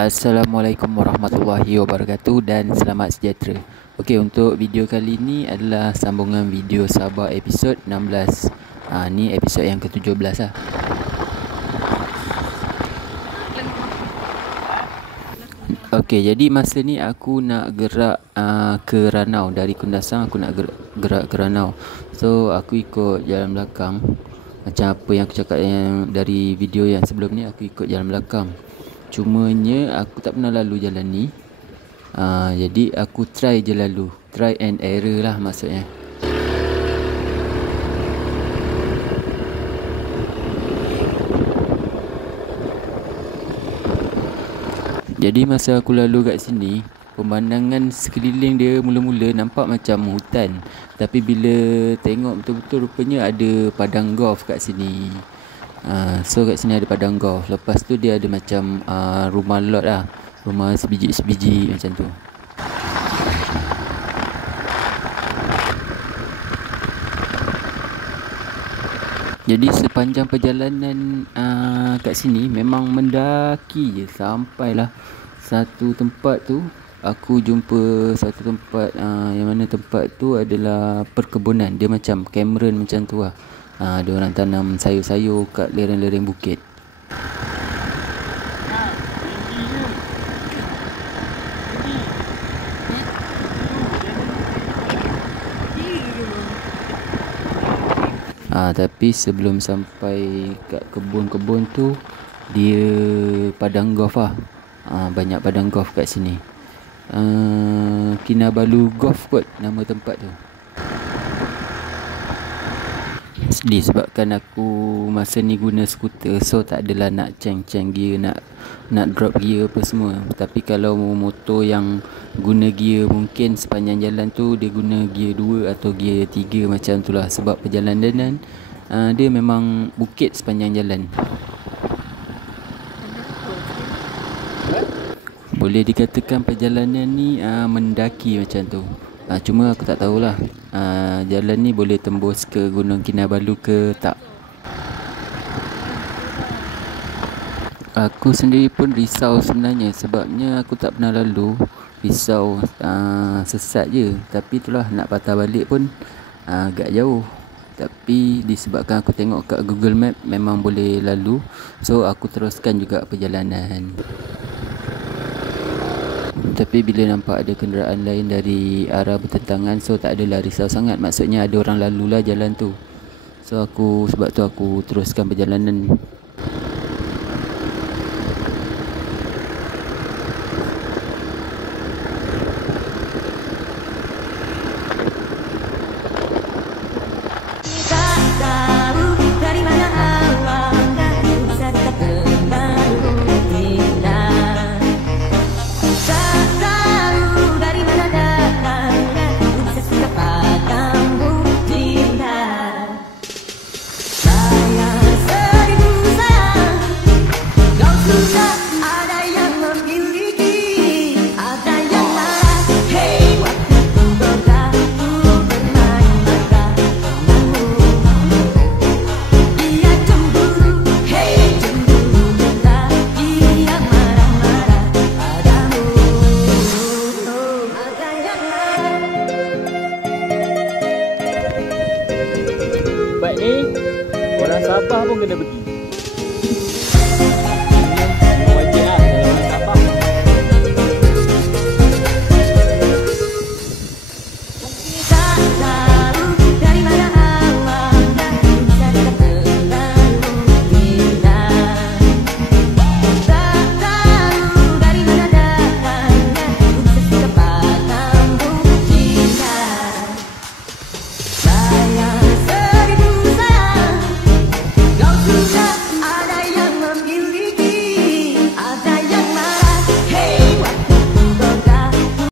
Assalamualaikum warahmatullahi wabarakatuh dan selamat sejahtera. Okey, untuk video kali ini adalah sambungan video Sabah episod 16. Ni episod yang ke-17 lah. Okey, jadi masa ni aku nak gerak ke Ranau. Dari Kundasang aku nak gerak ke Ranau. So aku ikut jalan belakang. Macam apa yang aku cakap yang dari video yang sebelum ni, aku ikut jalan belakang. Cumanya aku tak pernah lalu jalan ni. Jadi aku try je lalu. Try and error lah maksudnya. Jadi masa aku lalu kat sini, pemandangan sekeliling dia mula-mula nampak macam hutan. Tapi bila tengok betul-betul, rupanya ada padang golf kat sini. So kat sini ada padang golf. Lepas tu dia ada macam rumah lot lah. Rumah sebiji-sebiji macam tu. Jadi sepanjang perjalanan kat sini memang mendaki je sampailah satu tempat tu. Aku jumpa satu tempat yang mana tempat tu adalah perkebunan. Dia macam Cameron macam tu lah. Ada orang tanam sayur-sayur kat lereng-lereng bukit. Tapi sebelum sampai kat kebun-kebun tu, dia padang golf lah. Banyak padang golf kat sini. Kinabalu Golf kot nama tempat tu. Disebabkan aku masa ni guna skuter, so tak adalah nak ceng-ceng gear, nak drop gear apa semua. Tapi kalau motor yang guna gear, mungkin sepanjang jalan tu dia guna gear 2 atau gear 3 macam tu lah. Sebab perjalanan dia memang bukit sepanjang jalan. Boleh dikatakan perjalanan ni mendaki macam tu. Cuma aku tak tahulah jalan ni boleh tembus ke Gunung Kinabalu ke tak. Aku sendiri pun risau sebenarnya, sebabnya aku tak pernah lalu. Risau sesat je. Tapi itulah, nak patah balik pun agak jauh. Tapi disebabkan aku tengok kat Google Map memang boleh lalu, so aku teruskan juga perjalanan. Tapi bila nampak ada kenderaan lain dari arah bertentangan, so tak adalah risau sangat. Maksudnya ada orang lalu lah jalan tu. So sebab tu aku teruskan perjalanan. Baik ni, orang Sabah pun kena pergi.